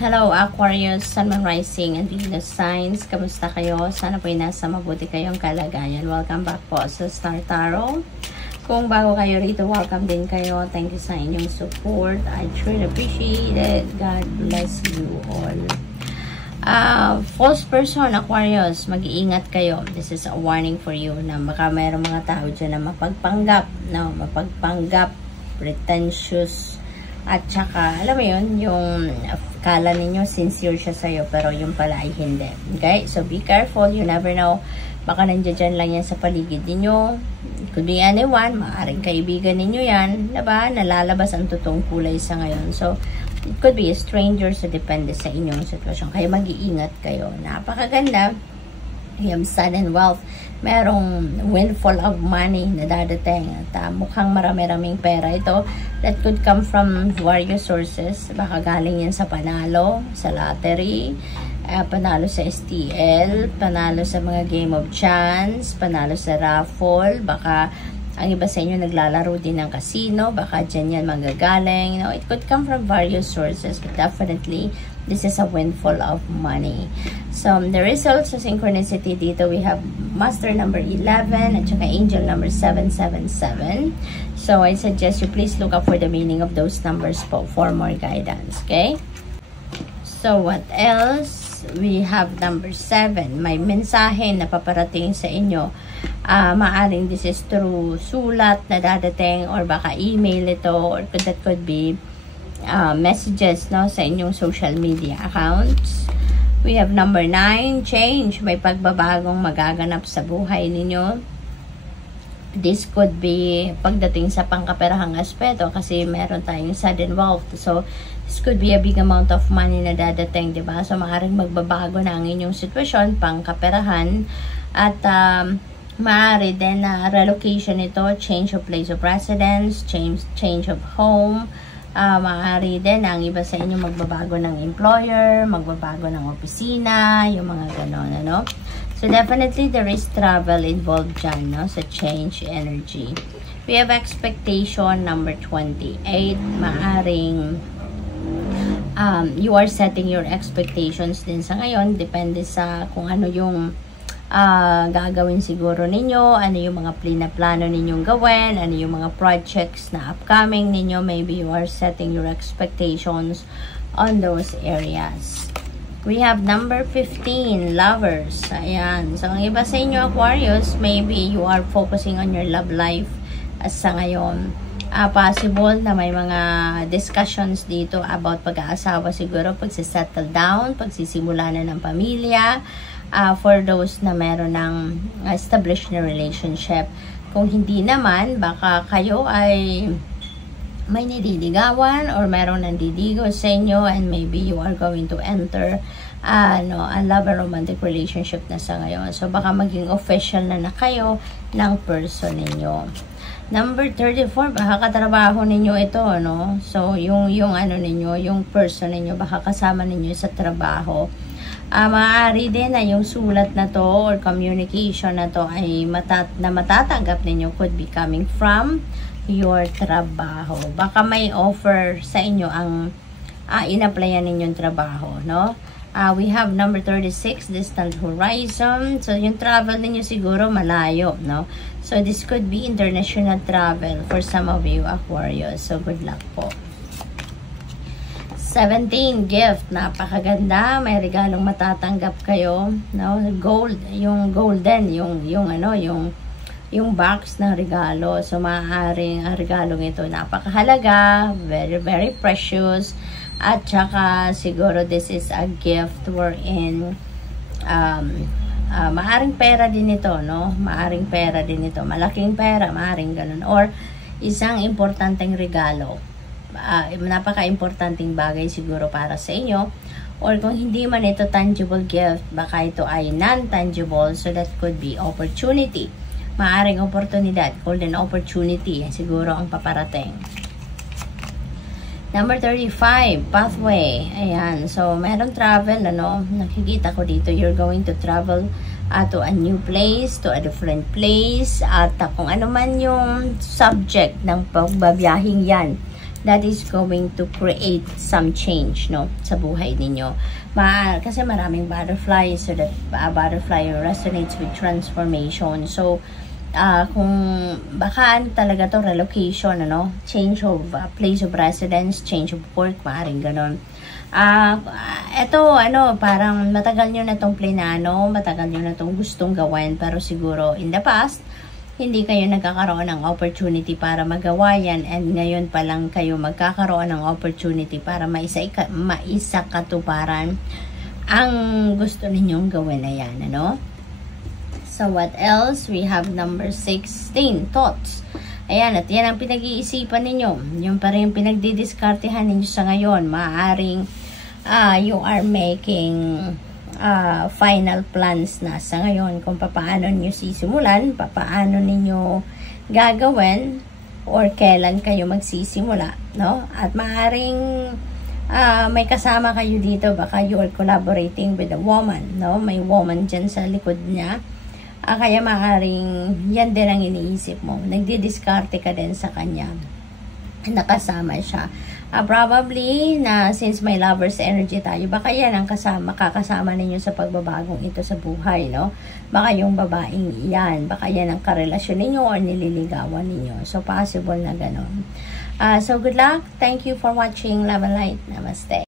Hello Aquarius, Sun, Moon, Rising, and Venus signs. Kamusta kayo? Sana po'y nasa mabuti kayong kalagayan. Welcome back po sa Star Tarot. Kung bago kayo rito, welcome din kayo. Thank you sa inyong support. I truly appreciate it. God bless you all. False person, Aquarius, mag-iingat kayo. This is a warning for you na baka mayroong mga tao dyan na mapagpanggap, pretentious, at saka, alam mo yun, yung kala ninyo sincere siya sa'yo, pero yung pala ay hindi. Okay? So, be careful. You never know. Baka nandiyan lang yan sa paligid ninyo. It could be anyone. Maaaring kaibigan ninyo yan. Diba? Nalalabas ang totoong kulay sa ngayon. So, it could be a stranger. So, depende sa inyong sitwasyon. Kaya mag-iingat kayo. Napakaganda. Yung sun and wealth. Merong windfall of money na dadating. At mukhang marami-raming pera ito that could come from various sources. Baka galing yan sa panalo, sa lottery, panalo sa STL, panalo sa mga game of chance, panalo sa raffle, baka ang iba sa inyo naglalaro din ng casino, baka dyan yan manggagaling. It could come from various sources, but definitely this is a windfall of money. So, the results sa synchronicity dito, we have master number 11 at saka angel number 777. So, I suggest you please look up for the meaning of those numbers po for more guidance. Okay? So, what else? We have number 7. May mensahe na paparating sa inyo. Maaring this is through sulat na dadating or baka email ito or that could be messages sa inyong social media accounts. We have number 9, change. May pagbabagong magaganap sa buhay ninyo. This could be pagdating sa pangkaperahang aspeto kasi meron tayong sudden wealth. So, this could be a big amount of money na dadating, diba? So, maaaring magbabago na ang inyong sitwasyon, pangkaperahan. At, maaari din na relocation ito, change of place of residence, change of home. Maaari din ang iba sa inyo magbabago ng employer, magbabago ng opisina, yung mga ganon, ano? So, definitely, there is travel involved dyan, no? Sa change energy. We have expectation, number 28. Maaring you are setting your expectations din sa ngayon. Depende sa kung ano yung gagawin siguro ninyo, ano yung mga plano ninyong gawin, ano yung mga projects na upcoming ninyo. Maybe you are setting your expectations on those areas. We have number 15, lovers. Ayan. So, ang iba sa inyo, Aquarius, maybe you are focusing on your love life sa ngayon. Possible na may mga discussions dito about pag-aasawa siguro, pagsisettle down, pagsisimula na ng pamilya, for those na meron ng established na relationship. Kung hindi naman, baka kayo ay may nililigawan or meron nandidigo sa inyo and maybe you are going to enter a love and romantic relationship na sa ngayon. So, baka maging official na kayo ng person ninyo. Number 34, baka katrabaho ninyo ito, no? So, yung ninyo, yung person ninyo, baka kasama ninyo sa trabaho. Maaari din na yung sulat na to or communication na to ay matatanggap ninyo could be coming from your trabaho. Baka may offer sa inyo ang in-applyan ninyong trabaho, no? We have number 36, distant horizon. So, yung travel ninyo siguro malayo, no? So, this could be international travel for some of you, Aquarius. So, good luck po. 17, gift. Napakaganda. May regalong matatanggap kayo, no? Gold, yung golden, yung box ng regalo. So, maaaring ang regalong ito napakahalaga, very, very precious. At saka, siguro this is a gift wherein maaring pera din ito, no? Maaring pera din ito. Malaking pera, maaring ganun. Or, isang importanteng regalo. Napaka-importanting bagay siguro para sa inyo. Or kung hindi man ito tangible gift, baka ito ay non-tangible. So, that could be opportunity. Maaring oportunidad, golden opportunity, siguro ang paparating. Number 35, pathway. Ayan, so meron travel, nakikita ko dito, you're going to travel to a new place, to a different place, at kung ano man yung subject ng pagbabiyahing yan, that is going to create some change, no, sa buhay ninyo. Kasi maraming butterfly, so that butterfly resonates with transformation. So, kung baka talaga to relocation, ano, change of place of residence, change of work, maaaring ganon. Ito, parang matagal nyo na itong plinano, matagal nyo na itong gustong gawin, pero siguro in the past, hindi kayo nagkakaroon ng opportunity para magawa yan, and ngayon pa lang kayo magkakaroon ng opportunity para maisakatuparan ang gusto ninyong gawin na yan, ano? So, what else? We have number 16, thoughts. Ayan, at yan ang pinag-iisipan ninyo. Yung pa rin pinagdidiskartehan ninyo sa ngayon. Maaring you are making final plans na sa ngayon kung paano nyo sisimulan, paano ninyo gagawin, or kailan kayo magsisimula, no? At maaring may kasama kayo dito, baka you are collaborating with a woman, no? May woman dyan sa likod niya. Kaya maaring yan din ang iniisip mo. Nagdidiskarte ka din sa kanya. Nakasama siya. Probably na since may lover's energy tayo, baka yan ang kakasama ninyo sa pagbabagong ito sa buhay, no? Baka yung babaeng yan, baka yan ang karelasyon ninyo or nililigawan ninyo. So, possible na ganon. So, good luck. Thank you for watching Love and Light. Namaste.